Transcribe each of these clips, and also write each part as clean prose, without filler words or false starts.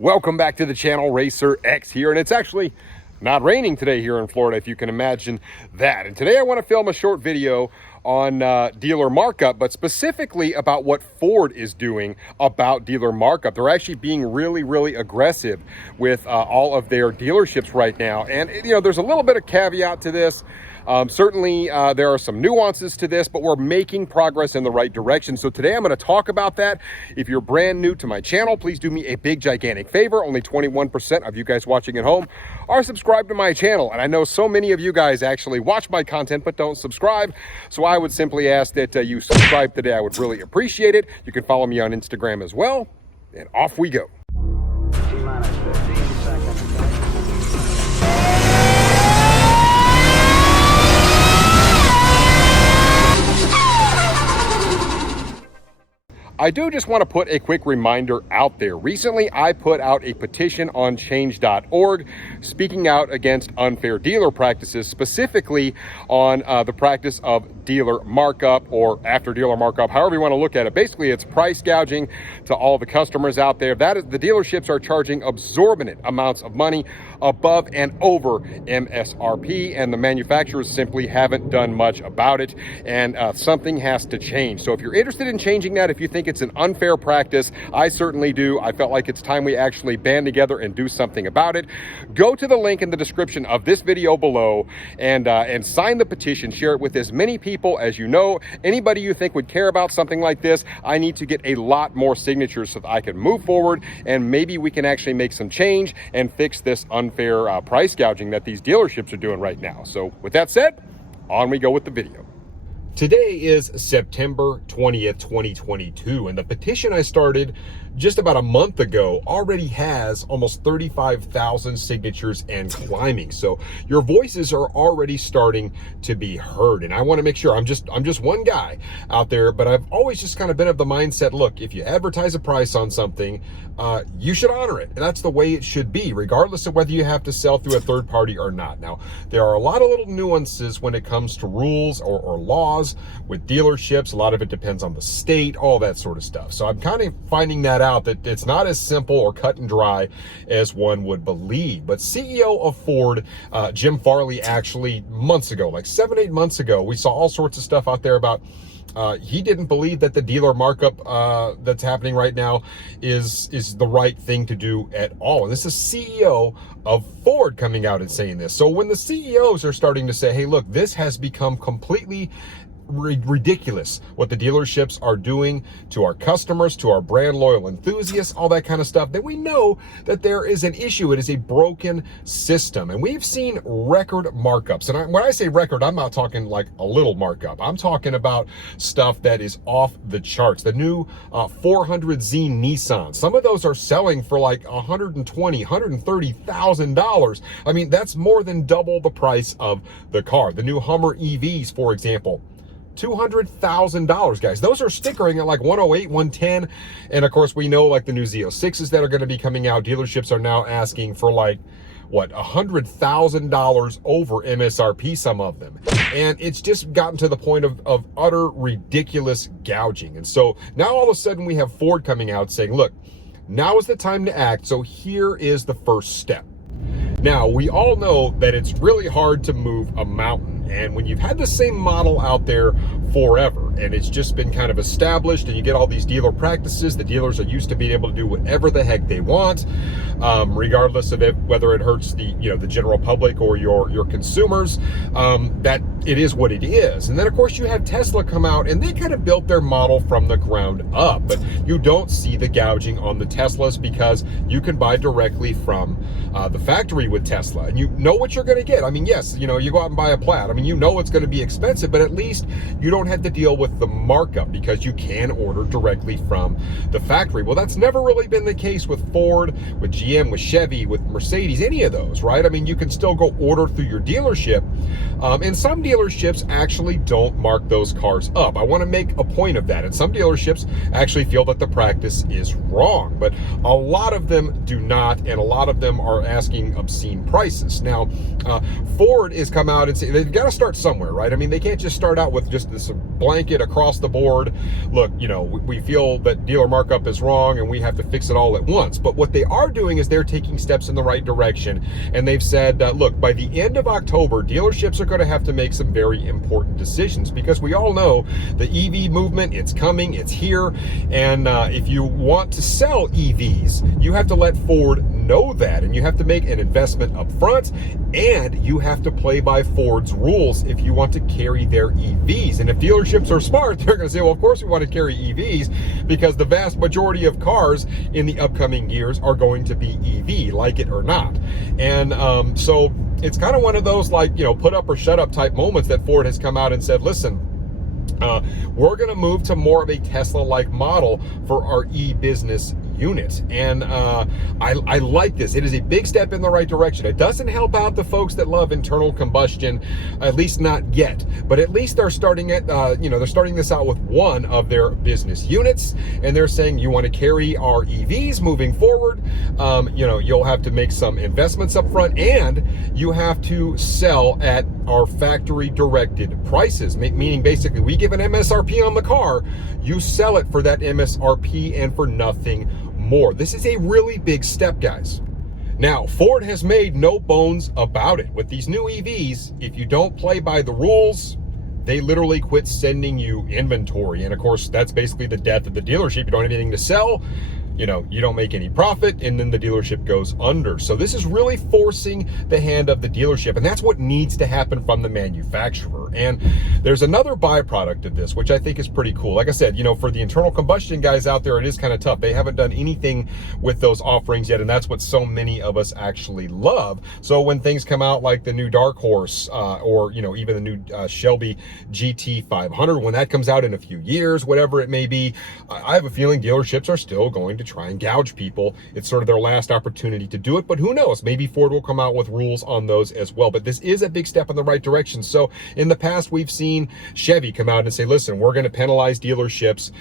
Welcome back to the channel. Racer X here, and it's actually not raining today here in Florida, if you can imagine that. And today I want to film a short video on dealer markup, but specifically about what Ford is doing about dealer markup. They're actually being really aggressive with all of their dealerships right now. And there's a little bit of caveat to this. Certainly there are some nuances to this, but we're making progress in the right direction. So today I'm going to talk about that. If you're brand new to my channel, please do me a big gigantic favor. Only 21% of you guys watching at home are subscribed to my channel. And I know so many of you guys actually watch my content but don't subscribe. So I would simply ask that you subscribe today. I would really appreciate it. You can follow me on Instagram as well. And off we go. T-minus 15 seconds. I do just want to put a quick reminder out there. Recently, I put out a petition on change.org speaking out against unfair dealer practices, specifically on the practice of dealer markup or after dealer markup, however you want to look at it. Basically, it's price gouging to all the customers out there. That is, the dealerships are charging exorbitant amounts of money above and over MSRP, and the manufacturers simply haven't done much about it, and something has to change. So if you're interested in changing that, if you think it's an unfair practice, I certainly do. I felt like it's time we actually band together and do something about it. Go to the link in the description of this video below and sign the petition. Share it with as many people as you know. Anybody you think would care about something like this. I need to get a lot more signatures so that I can move forward, and maybe we can actually make some change and fix this unfair price gouging that these dealerships are doing right now. So with that said, on we go with the video. Today is September 20th, 2022, and the petition I started just about a month ago already has almost 35,000 signatures and climbing. So your voices are already starting to be heard. And I want to make sure I'm just one guy out there, but I've always just kind of been of the mindset, look, if you advertise a price on something, you should honor it. And that's the way it should be, regardless of whether you have to sell through a third party or not. Now, there are a lot of little nuances when it comes to rules or laws with dealerships. A lot of it depends on the state, all that sort of stuff. So I'm kind of finding that out, that it's not as simple or cut and dry as one would believe. But CEO of Ford, Jim Farley, actually months ago, like 7-8 months ago, we saw all sorts of stuff out there about he didn't believe that the dealer markup that's happening right now is the right thing to do at all. And this is CEO of Ford coming out and saying this. So when the CEOs are starting to say, hey, look, this has become completely ridiculous what the dealerships are doing to our customers, to our brand loyal enthusiasts, all that kind of stuff, then we know that there is an issue. It is a broken system, and we've seen record markups. And when I say record, I'm not talking like a little markup. I'm talking about stuff that is off the charts. The new 400Z Nissan, some of those are selling for like $120,000, $130,000. I mean, that's more than double the price of the car. The new Hummer EVs, for example, $200,000, guys. Those are stickering at like 108, 110. And of course, we know like the new Z06s that are going to be coming out, dealerships are now asking for like, what, $100,000 over MSRP, some of them. And it's just gotten to the point of utter ridiculous gouging. And so now all of a sudden we have Ford coming out saying, look, now is the time to act. So here is the first step. Now, we all know that it's really hard to move a mountain. And when you've had the same model out there forever, and it's just been kind of established, and you get all these dealer practices, the dealers are used to being able to do whatever the heck they want, regardless of it, whether it hurts the general public or your consumers, that it is what it is. And then of course you had Tesla come out, and they kind of built their model from the ground up, but you don't see the gouging on the Teslas because you can buy directly from the factory with Tesla, and you know what you're going to get. I mean, yes, you go out and buy a Plaid. I mean, you know it's going to be expensive, but at least you don't have to deal with the markup because you can order directly from the factory. Well, that's never really been the case with Ford, with GM. GM, with Chevy, with Mercedes, any of those, right? I mean, you can still go order through your dealership. And some dealerships actually don't mark those cars up. I want to make a point of that. And some dealerships actually feel that the practice is wrong, but a lot of them do not, and a lot of them are asking obscene prices. Now, Ford has come out and say they've got to start somewhere, right? I mean, they can't just start out with just this blanket across the board. Look, we feel that dealer markup is wrong and we have to fix it all at once. But what they are doing is they're taking steps in the right direction. And they've said, look, by the end of October, dealerships are going to have to make some very important decisions, because we all know the EV movement, it's coming, it's here. And if you want to sell EVs, you have to let Ford know that, and you have to make an investment up front, and you have to play by Ford's rules if you want to carry their EVs. And if dealerships are smart, they're going to say, well, of course we want to carry EVs, because the vast majority of cars in the upcoming years are going to be EV, like it or not. And so it's kind of one of those, like, put up or shut up type moments that Ford has come out and said, listen, we're going to move to more of a Tesla-like model for our e-business unit. And I like this. It is a big step in the right direction. It doesn't help out the folks that love internal combustion, at least not yet, but at least they're starting it, they're starting this out with one of their business units, and they're saying, you want to carry our EVs moving forward, you'll have to make some investments up front, and you have to sell at our factory directed prices, meaning basically we give an MSRP on the car, you sell it for that MSRP and for nothing more. This is a really big step, guys. Now, Ford has made no bones about it. With these new EVs, if you don't play by the rules, they literally quit sending you inventory. And of course, that's basically the death of the dealership. You don't have anything to sell. You don't make any profit, and then the dealership goes under. So this is really forcing the hand of the dealership, and that's what needs to happen from the manufacturer. And there's another byproduct of this, which I think is pretty cool. Like I said, for the internal combustion guys out there, it is kind of tough. They haven't done anything with those offerings yet, and that's what so many of us actually love. So when things come out like the new Dark Horse, or even the new Shelby GT500, when that comes out in a few years, whatever it may be, I have a feeling dealerships are still going to try and gouge people. It's sort of their last opportunity to do it, but who knows? Maybe Ford will come out with rules on those as well. But this is a big step in the right direction. So in the past, we've seen Chevy come out and say, listen, we're going to penalize dealerships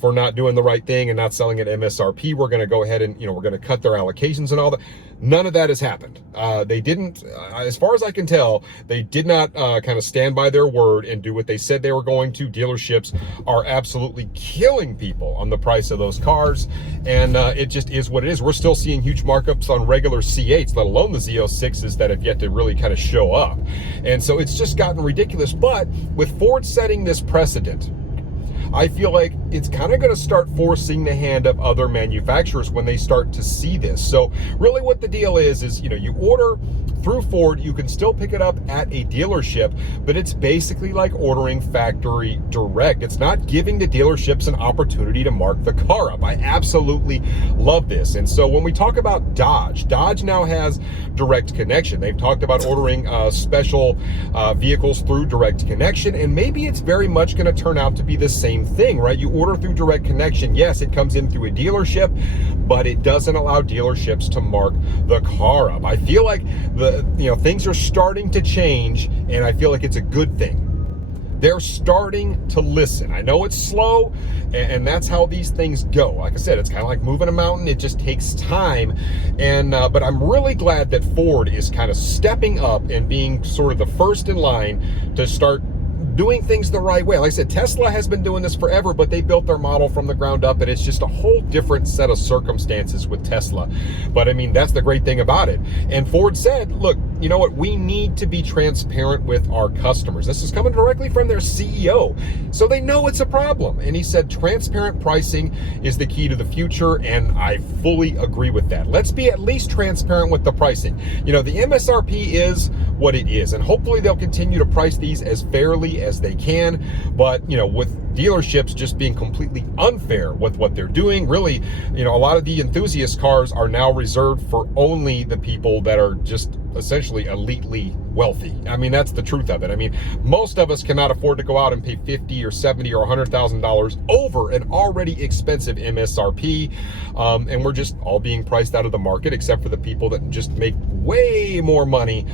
for not doing the right thing and not selling at MSRP. We're going to go ahead and, we're going to cut their allocations and all that. None of that has happened. They didn't, as far as I can tell, they did not kind of stand by their word and do what they said they were going to. Dealerships are absolutely killing people on the price of those cars. And it just is what it is. We're still seeing huge markups on regular C8s, let alone the Z06s that have yet to really kind of show up. And so it's just gotten ridiculous. But with Ford setting this precedent, I feel like it's kind of going to start forcing the hand of other manufacturers when they start to see this. So really what the deal is you order through Ford, you can still pick it up at a dealership, but it's basically like ordering factory direct. It's not giving the dealerships an opportunity to mark the car up. I absolutely love this. And so when we talk about Dodge now has direct connection. They've talked about ordering special vehicles through direct connection, and maybe it's very much going to turn out to be the same thing, right? You order through direct connection. Yes, it comes in through a dealership, but it doesn't allow dealerships to mark the car up. I feel like things are starting to change, and I feel like it's a good thing. They're starting to listen. I know it's slow, and that's how these things go. Like I said, it's kind of like moving a mountain. It just takes time. And but I'm really glad that Ford is kind of stepping up and being sort of the first in line to start doing things the right way. Like I said, Tesla has been doing this forever, but they built their model from the ground up, and it's just a whole different set of circumstances with Tesla. But I mean, that's the great thing about it. And Ford said, look, you know what? We need to be transparent with our customers. This is coming directly from their CEO. So they know it's a problem. And he said, transparent pricing is the key to the future. And I fully agree with that. Let's be at least transparent with the pricing. The MSRP is what it is. And hopefully they'll continue to price these as fairly as they can. But, with dealerships just being completely unfair with what they're doing. Really, a lot of the enthusiast cars are now reserved for only the people that are just essentially elitely wealthy. I mean, that's the truth of it. I mean, most of us cannot afford to go out and pay $50 or $70 or $100,000 over an already expensive MSRP, and we're just all being priced out of the market, except for the people that just make way more money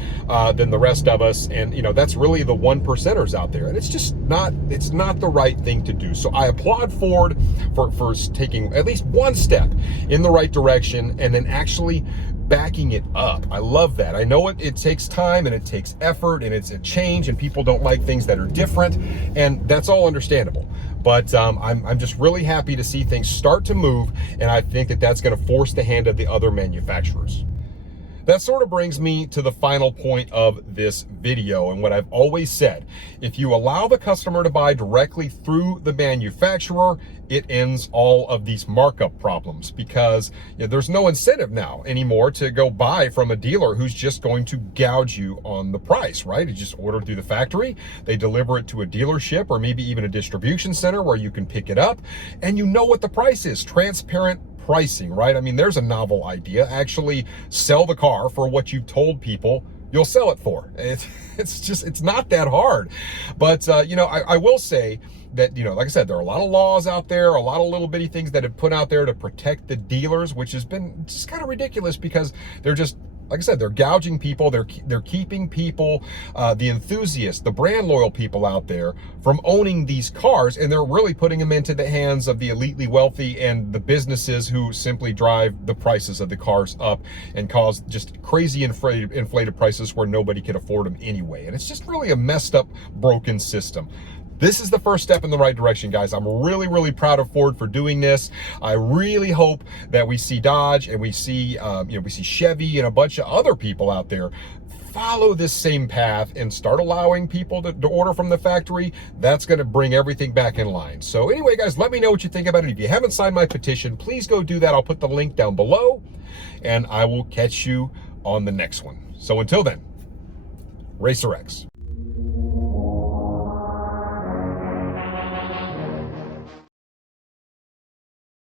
than the rest of us. And that's really the 1%ers out there, and it's not the right thing to do. So I applaud Ford for taking at least one step in the right direction and then actually backing it up. I love that. I know it takes time and it takes effort and it's a change and people don't like things that are different, and that's all understandable. But I'm just really happy to see things start to move, and I think that that's going to force the hand of the other manufacturers. That sort of brings me to the final point of this video, and what I've always said: if you allow the customer to buy directly through the manufacturer, it ends all of these markup problems, because there's no incentive now anymore to go buy from a dealer who's just going to gouge you on the price, right? You just order through the factory, they deliver it to a dealership or maybe even a distribution center where you can pick it up, and you know what the price is. Transparent pricing, right? I mean, there's a novel idea. Actually sell the car for what you've told people you'll sell it for. It's not that hard. But I will say that, like I said, there are a lot of laws out there, a lot of little bitty things that have put out there to protect the dealers, which has been just kind of ridiculous, because they're just, like I said, they're gouging people. They're keeping people, the enthusiasts, the brand loyal people out there, from owning these cars, and they're really putting them into the hands of the elitely wealthy and the businesses who simply drive the prices of the cars up and cause just crazy inflated prices where nobody can afford them anyway. And it's just really a messed up, broken system. This is the first step in the right direction, guys. I'm really, really proud of Ford for doing this. I really hope that we see Dodge and we see, we see Chevy and a bunch of other people out there follow this same path and start allowing people to order from the factory. That's going to bring everything back in line. So anyway, guys, let me know what you think about it. If you haven't signed my petition, please go do that. I'll put the link down below, and I will catch you on the next one. So until then, Racer X.